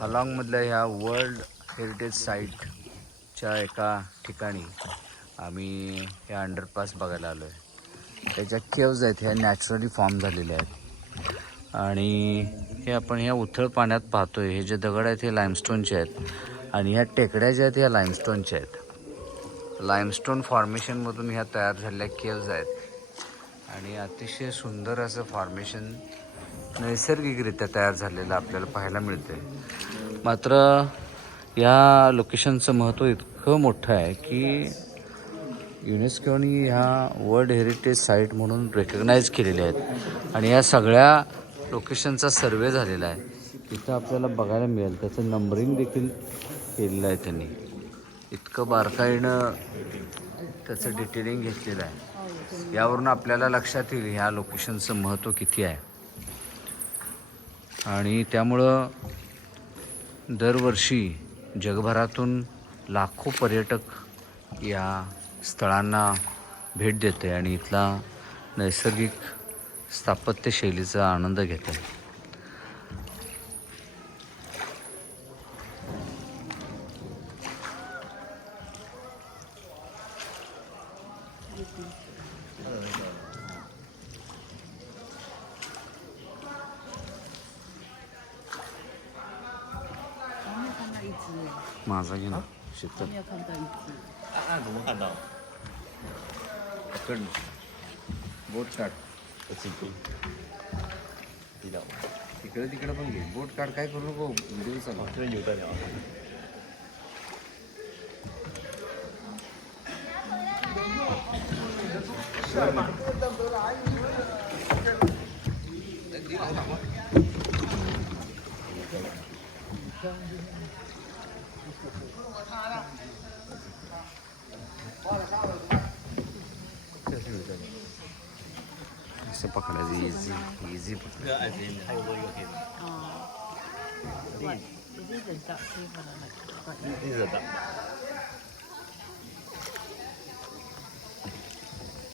हलाँगमधल्या ह्या world heritage साईटच्या एका ठिकाणी आम्ही हे अंडरपास बघायला आलो आहे. त्याच्या केव्ज आहेत ह्या नॅचरली फॉर्म झालेल्या आहेत आणि हे आपण ह्या उथळ पाण्यात पाहतोय. हे जे दगड आहेत हे लाईमस्टोनचे आहेत आणि ह्या टेकड्या ज्या आहेत ह्या लाईमस्टोनच्या आहेत. लाईमस्टोन फॉर्मेशनमधून ह्या तयार झालेल्या केव्ज आहेत आणि अतिशय सुंदर असं फॉर्मेशन नैसर्गिकरित्या तयार झालेलं आपल्याला पाहायला मिळतं. मात्र या लोकेशनचं महत्त्व इतकं मोठं आहे की युनेस्कोने ह्या वर्ल्ड हेरिटेज साईट म्हणून रेकग्नाईज केलेले आहेत आणि या सगळ्या लोकेशनचा सर्वे झालेला आहे. इथं आपल्याला बघायला मिळेल त्याचं नंबरिंग देखील केलेलं आहे त्यांनी. इतकं बारकाईनं त्याचं डिटेलिंग घेतलेलं आहे. यावरून आपल्याला लक्षात येईल ह्या लोकेशनचं महत्त्व किती आहे. आणि त्यामुळं दरवर्षी जगभरातून लाखो पर्यटक या स्थळांना भेट देते आणि इथला नैसर्गिक स्थापत्यशैलीचा आनंद घेते. माझा घे ना शीतल. 没有看到一只。怎么看到？ पकड बोट काढ. 我自己知道吗？ तिकडे तिकडे पण घे. बोट काढ, काय करू नको. व्हिडिओ चालू. 这边有在聊。असं पकडायचं. इझी इझी पकड. 这个爱情还有多一个可以吗？哦。What? Is it the duck shape or the like? 一直的。